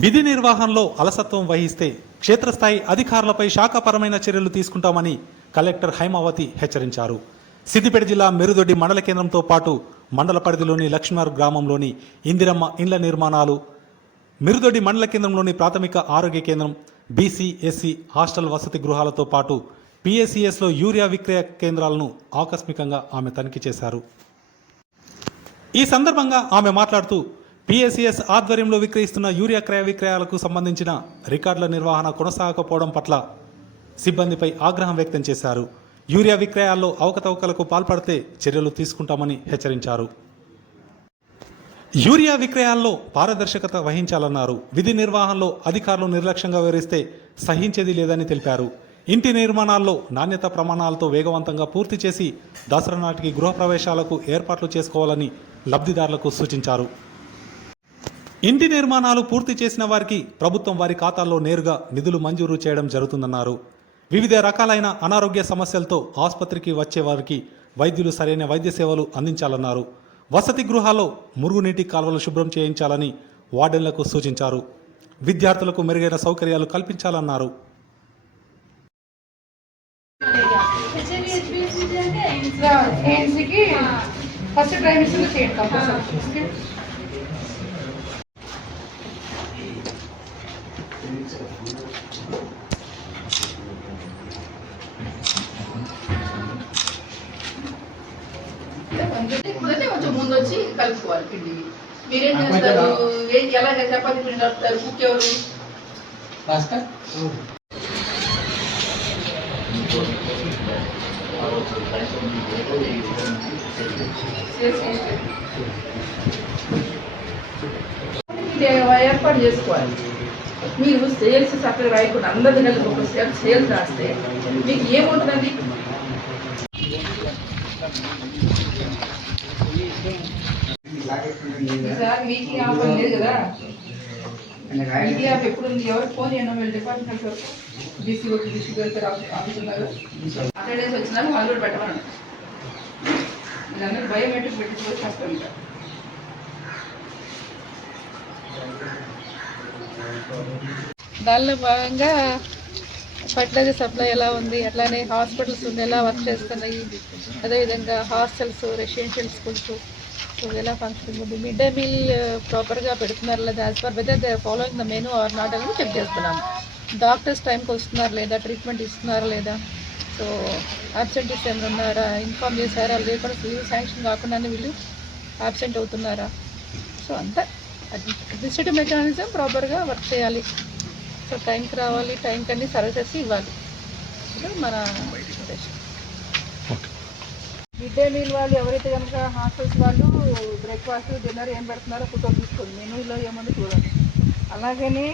విధి నిర్వహణలో అలసత్వం వహిస్తే క్షేత్రస్థాయి అధికారులపై శాఖపరమైన చర్యలు తీసుకుంటామని కలెక్టర్ హైమావతి హెచ్చరించారు. సిద్దిపేట జిల్లా మెరుదొడ్డి మండల కేంద్రంతో పాటు మండల పరిధిలోని లక్ష్మణ్ గ్రామంలోని ఇందిరమ్మ ఇండ్ల నిర్మాణాలు మిరుదొడ్డి మండల కేంద్రంలోని ప్రాథమిక ఆరోగ్య కేంద్రం బీసీ ఎస్సీ హాస్టల్ వసతి గృహాలతో పాటు పిఎస్సిఎస్లో యూరియా విక్రయ కేంద్రాలను ఆకస్మికంగా ఆమె తనిఖీ చేశారు. ఈ సందర్భంగా ఆమె మాట్లాడుతూ పిఎస్సిఎస్ ఆధ్వర్యంలో విక్రయిస్తున్న యూరియా క్రయ విక్రయాలకు సంబంధించిన రికార్డుల నిర్వహణ కొనసాగకపోవడం పట్ల సిబ్బందిపై ఆగ్రహం వ్యక్తం చేశారు. యూరియా విక్రయాల్లో అవకతవకలకు పాల్పడితే చర్యలు తీసుకుంటామని హెచ్చరించారు. యూరియా విక్రయాల్లో పారదర్శకత వహించాలన్నారు. విధి నిర్వహణలో అధికారులు నిర్లక్ష్యంగా వివరిస్తే సహించేది లేదని తెలిపారు. ఇంటి నిర్మాణాల్లో నాణ్యత ప్రమాణాలతో వేగవంతంగా పూర్తి చేసి దసరా నాటికి గృహప్రవేశాలకు ఏర్పాట్లు చేసుకోవాలని లబ్ధిదారులకు సూచించారు. ఇంటి నిర్మాణాలు పూర్తి చేసిన వారికి ప్రభుత్వం వారి ఖాతాల్లో నేరుగా నిధులు మంజూరు చేయడం జరుగుతుందన్నారు. వివిధ రకాలైన అనారోగ్య సమస్యలతో ఆసుపత్రికి వచ్చే వారికి వైద్యులు సరైన వైద్య సేవలు అందించాలన్నారు. వసతి గృహాల్లో మురుగునీటి కాలువలు శుభ్రం చేయించాలని వార్డెన్లకు సూచించారు. విద్యార్థులకు మెరుగైన సౌకర్యాలు కల్పించాలన్నారు. ఫస్ట్ కొంచెం ముందు వచ్చి కలుపుకోవాలి పిండి. మీరేం చేస్తారు? ఏం ఎలా చపాతి పిండి కలుపుతారు కుక్ ఎవరు ఏర్పాటు చేసుకోవాలి. మీరు సేల్స్ సపరేట్ రాయకుండా అందరి కలిపి ఒక స్టెప్ సేల్స్ రాస్తే మీకు ఏముంటుందండి సార్ వీక్లీ ఆఫర్ లేదు కదా. వీక్లీ ఆఫ్ ఎప్పుడు ఉంది ఎవరు ఫోన్ చేయడం వీళ్ళు డిపార్ట్మెంట్ వరకు బీసీ వచ్చి వెళ్తారు ఆఫీస్ ఉన్నారు. అటెండెన్స్ వచ్చినాక వాళ్ళు కూడా పెట్టమన్నాడు వీళ్ళందరూ బయోమెట్రిక్ పెట్టి కష్టం దానిలో భాగంగా ఫర్టిలైజర్ సప్లై ఎలా ఉంది అట్లానే హాస్పిటల్స్ ఉంది ఎలా వర్క్ చేస్తున్నాయి అదేవిధంగా హాస్టల్స్ రెసిడెన్షియల్ స్కూల్స్ సో ఎలా ఫంక్షన్ ఉంది? మిడ్ డే మీల్ ప్రాపర్గా పెడుతున్నారు లేదా as per weather they following the menu or not అని చెక్ చేస్తున్నాం. డాక్టర్స్ టైంకి వస్తున్నారు లేదా ట్రీట్మెంట్ ఇస్తున్నారా లేదా? సో అబ్సెంటీస్ ఏమైనా ఉన్నారా? ఇన్ఫామ్ చేశారా? లేకుండా లీవ్ శాంక్షన్ కాకుండానే వీళ్ళు అబ్సెంట్ అవుతున్నారా? సో అంతా. అడ్మినిస్ట్రేటివ్ మెకానిజం ప్రాపర్గా వర్క్ చేయాలి. సో టైంకి రావాలి టైంకి అన్ని సర్వీసెస్ ఇవ్వాలి. ఇది మన ఉద్దేశం. మిడ్ డే మీల్ వాళ్ళు ఎవరైతే కనుక హాస్టల్స్ వాళ్ళు బ్రేక్ఫాస్ట్ డిన్నర్ ఏం పెడుతున్నారో ఫోటో తీసుకోండి. మెనూలో ఏముంది చూడండి. అలాగనే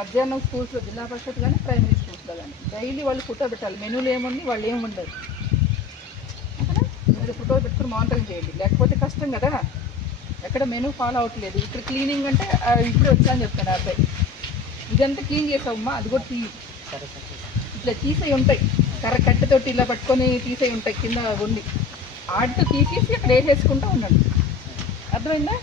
మధ్యాహ్నం స్కూల్స్లో జిల్లా పరిషత్ కానీ ప్రైమరీ స్కూల్స్లో కానీ డైలీ వాళ్ళు ఫోటో పెట్టాలి. మెనూలో ఏముంది వాళ్ళు ఏముండదు. మీరు ఫోటో పెట్టుకుని మానిటరింగ్ చేయండి. లేకపోతే కష్టం కదా. ఎక్కడ మెనూ ఫాలో అవ్వట్లేదు ఇక్కడ క్లీనింగ్ అంటే ఇప్పుడే వచ్చా అని చెప్తాను ఆ అబ్బాయి. ఇదంతా క్లీన్ చేసావమ్మా అది కూడా తీ ఇట్లా తీసేవి ఉంటాయి. కర్ర కట్టెతోటి ఇలా పట్టుకొని తీసేవి ఉంటాయి కింద ఉండి. ఆడితో తీసేసి అక్కడ వేసేసుకుంటూ ఉన్నాడు. అర్థమైందా?